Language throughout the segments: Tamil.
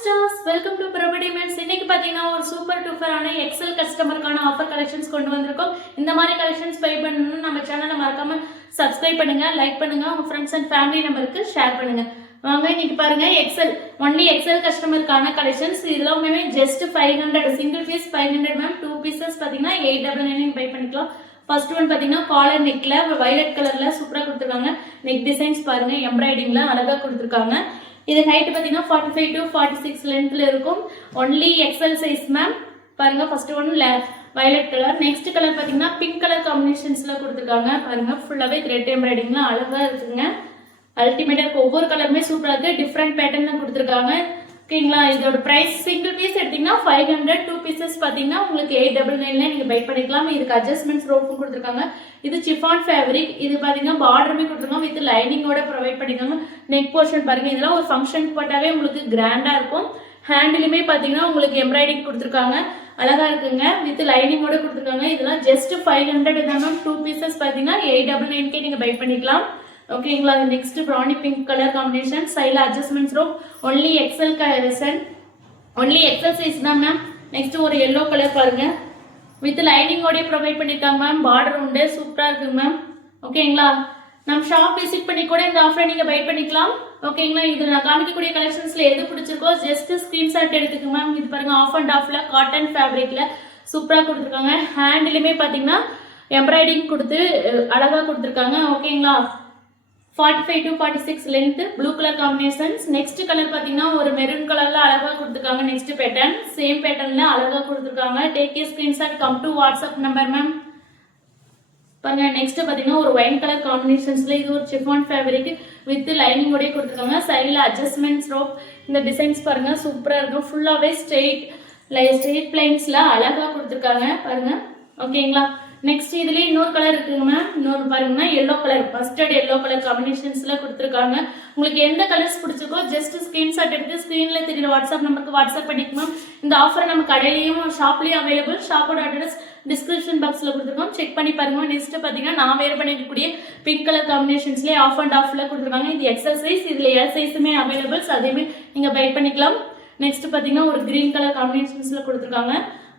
Sisters, welcome to property mates. இன்னைக்கு பார்த்தீங்கன்னா ஒரு சூப்பர் டூப்பரான எக்ஸல் கஸ்டமருக்கான ஆஃபர் கலெக்ஷன்ஸ் கொண்டு வந்திருக்கோம். இந்த மாதிரி கலெக்ஷன்ஸ் பை பண்ணணும்னு நம்ம சேனலை மறக்காம சப்ஸ்கிரைப் பண்ணுங்க, லைக் பண்ணுங்க, உங்க ஃப்ரெண்ட்ஸ் அண்ட் ஃபேமிலி நம்பருக்கு ஷேர் பண்ணுங்க. வாங்க இன்னைக்கு பாருங்க ஒன்லி எக்ஸல் கஸ்டமருக்கான கலெக்ஷன்ஸ். இதெல்லாமே just 500 single piece 500 ma'am. 2 pieces பார்த்தீங்கன்னா 899 பை பண்ணிக்கலாம். ஃபர்ஸ்ட் ஒன் பார்த்தீங்கன்னா காலர் நெக்ல வயலட் கலர்ல சூப்பராக கொடுத்துருக்காங்க. நெக் டிசைன்ஸ் பாருங்க, எம்ப்ராய்டிங்ல அழகாக கொடுத்துருக்காங்க. இது ஹைட் பார்த்தீங்கன்னா 45 to 46 லென்த்ல இருக்கும். Only XL size ma'am. பாருங்க first one violet colour. Next colour பார்த்தீங்கன்னா பிங்க் கலர் காம்பினேஷன்ஸ்ல கொடுத்துருக்காங்க. பாருங்க ஃபுல்லாவே த்ரெட் எம்ப்ராய்டிங்ல அழகா இருக்குங்க. அல்டிமேட்டா இருக்கு. ஒவ்வொரு கலருமே சூப்பரா இருக்கு. டிஃப்ரெண்ட் பேட்டர்ன்ல கொடுத்துருக்காங்க. ஓகேங்களா? இதோட பிரைஸ் சிங்கிள் பீஸ் எடுத்தீங்கன்னா 500, 2 பீசஸ் பார்த்தீங்கன்னா உங்களுக்கு 899ல நீங்க பை பண்ணிக்கலாம். இதுக்கு அட்ஜஸ்ட்மெண்ட்ஸ் ரோப்பும் கொடுத்துருக்காங்க. இது சிஃபான் ஃபேப்ரிக். இது பாத்தீங்கன்னா பார்டருமே கொடுத்துருக்காங்க, வித் லைனிங்கோட ப்ரொவைட் பண்ணிருக்காங்க. நெக் போர்ஷன் பாருங்க, இதெல்லாம் ஒரு ஃபங்க்ஷன் போட்டாவே உங்களுக்கு கிராண்டா இருக்கும். ஹேண்டிலுமே பாத்தீங்கன்னா உங்களுக்கு எம்ப்ராய்டிங் கொடுத்துருக்காங்க, அழகா இருக்குங்க. வித் லைனிங்கோட கொடுத்துருக்காங்க. இதெல்லாம் ஜஸ்ட் 500 தான் மேம். 2 பீசஸ் பாத்தீங்கன்னா 899 நீங்க பை பண்ணிக்கலாம். ஓகேங்களா? நெக்ஸ்ட் ப்ரானி பிங்க் கலர் காம்பினேஷன். சைடில் adjustments rope. Only XL only XL size தான் மேம். நெக்ஸ்ட் ஒரு எல்லோ கலர் பாருங்க, வித் லைனிங்கோடய ப்ரொவைட் பண்ணியிருக்காங்க மேம். பார்டர் உண்டு, சூப்பராக இருக்குங்க மேம். ஓகேங்களா? நம்ம ஷாப் விசிட் பண்ணி கூட இந்த ஆஃபரை நீங்கள் பை பண்ணிக்கலாம். ஓகேங்களா? இது நான் காமிக்கக்கூடிய கலெக்ஷன்ஸ்ல எது பிடிச்சிருக்கோ ஜஸ்ட் ஸ்கிரீன்ஷாட் எடுத்துக்கோங்க மேம். இது பாருங்க ஆஃப் அண்ட் ஆஃப்ல காட்டன் ஃபேப்ரிக்ல சூப்பராக கொடுத்துருக்காங்க. ஹேண்டிலுமே பார்த்தீங்கன்னா எம்ப்ராய்டிங் கொடுத்து அழகாக கொடுத்துருக்காங்க. ஓகேங்களா? 45 to 46 length, blue colour combinations. Next colour பார்த்தீங்கன்னா ஒரு மெரூன் கலர்ல அழகா கொடுத்துருக்காங்க. நெக்ஸ்ட் பேட்டர்ன் சேம் பேட்டர்ன்ல அழகா கொடுத்துருக்காங்க. Take a screenshot, come to WhatsApp number ma'am. பாருங்க நெக்ஸ்ட் பார்த்தீங்கன்னா ஒரு ஒயின் கலர் காம்பினேஷன்ஸ்ல இது ஒரு சிஃபான் ஃபேப்ரிக் வித் லைனிங் ஓடய கொடுத்துருக்காங்க. சைடில் அட்ஜஸ்ட்மெண்ட்ஸ் ரோப். இந்த டிசைன்ஸ் பாருங்க சூப்பராக இருக்கும். ஃபுல்லாகவே ஸ்ட்ரெயிட் பிளைன்ஸ்ல அழகா கொடுத்துருக்காங்க பாருங்க. ஓகேங்களா? நெக்ஸ்ட் இதுலயே இன்னொரு கலர் இருக்குங்க மேம். இன்னொரு பாருங்கன்னா yellow colour, mustard yellow colour காம்பினேஷன்ஸ்ல கொடுத்துருக்காங்க. உங்களுக்கு எந்த கலர்ஸ் பிடிச்சிருக்கோ ஜஸ்ட் ஸ்கிரீன்ஷாட் எடுத்து ஸ்கிரீன்ல தெரியுற வாட்ஸ்அப் நம்பருக்கு வாட்ஸ்அப் பண்ணிக்கலாம். இந்த ஆஃபர் நம்ம கடையிலையும் ஷாப்லயும் அவைலபிள். ஷாப்போட அட்ரஸ் டிஸ்கிரிப்ஷன் பாக்ஸ்ல கொடுத்துருக்கோம், செக் பண்ணி பாருங்க. நெக்ஸ்ட் பாத்தீங்கன்னா நான் வேர் பண்ணிருக்கக்கூடிய பிங்க் கலர் காம்பினேஷன்ஸ்லேயே ஆஃப் அண்ட் ஆஃப்ல கொடுத்துருக்காங்க. இது எக்ஸல் சைஸ், இதுல எல் சைஸுமே அவைலபிள்ஸ், அதையுமே நீங்க பை பண்ணிக்கலாம். நெக்ஸ்ட் பாத்தீங்கன்னா ஒரு கிரீன் கலர் காம்பினேஷன்ஸ்ல கொடுத்துருக்காங்க,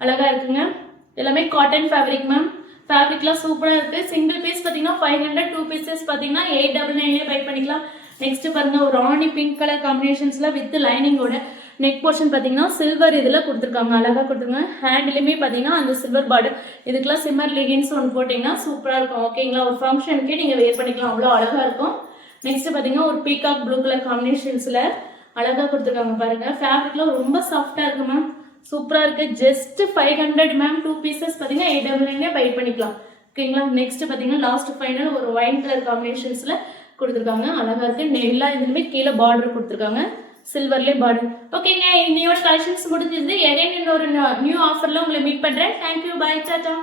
அழகா இருக்குங்க. எல்லாமே காட்டன் ஃபேப்ரிக் மேம். ஃபேப்ரிக்லாம் சூப்பராக இருக்கு. சிங்கிள் பீஸ் பார்த்தீங்கன்னா 500, 2 பீசஸ் பார்த்தீங்கன்னா 899 பை பண்ணிக்கலாம். நெக்ஸ்ட் பாருங்க ஒரு ராணி பிங்க் கலர் காம்பினேஷன்ஸ்ல வித் லைனிங்கோட நெக் போர்ஷன் பார்த்தீங்கன்னா சில்வர் இதில் கொடுத்துருக்காங்க, அழகாக கொடுத்துருங்க. ஹேண்ட்லையுமே பார்த்தீங்கன்னா அந்த சில்வர் பார்டர். இதுக்கெல்லாம் சிம்மர் லெகின்ஸ் ஒன்று போட்டிங்கன்னா சூப்பராக இருக்கும். ஓகேங்களா? ஒரு ஃபங்க்ஷனுக்கே நீங்கள் வேர் பண்ணிக்கலாம், அவ்வளோ அழகாக இருக்கும். நெக்ஸ்ட் பார்த்தீங்கன்னா ஒரு பீகாக் ப்ளூ கலர் காம்பினேஷன்ஸில் அழகாக கொடுத்துருக்காங்க பாருங்க. ஃபேப்ரிக்லாம் ரொம்ப சாஃப்டாக இருக்கு மேம், சூப்பரா இருக்கு. Just 500 ma'am. 2 பீசஸ் பாத்தீங்கன்னா 899 பை பண்ணிக்கலாம். ஓகேங்களா? நெக்ஸ்ட் பாத்தீங்கன்னா லாஸ்ட் ஃபைனல் ஒரு ஒயின் கலர் காம்பினேஷன்ஸ்ல கொடுத்துருக்காங்க, அழகா இருக்கு. எல்லா இதுலயுமே கீழே பார்டர் கொடுத்துருக்காங்க, சில்வர்லயே பார்டர். ஓகேங்க, இன்னையோட கலெக்ஷன்ஸ் முடிஞ்சது. எகைன் இன்னொரு நியூ ஆஃபர்ல உங்களை மீட் பண்றேன். Thank you, bye, Tata.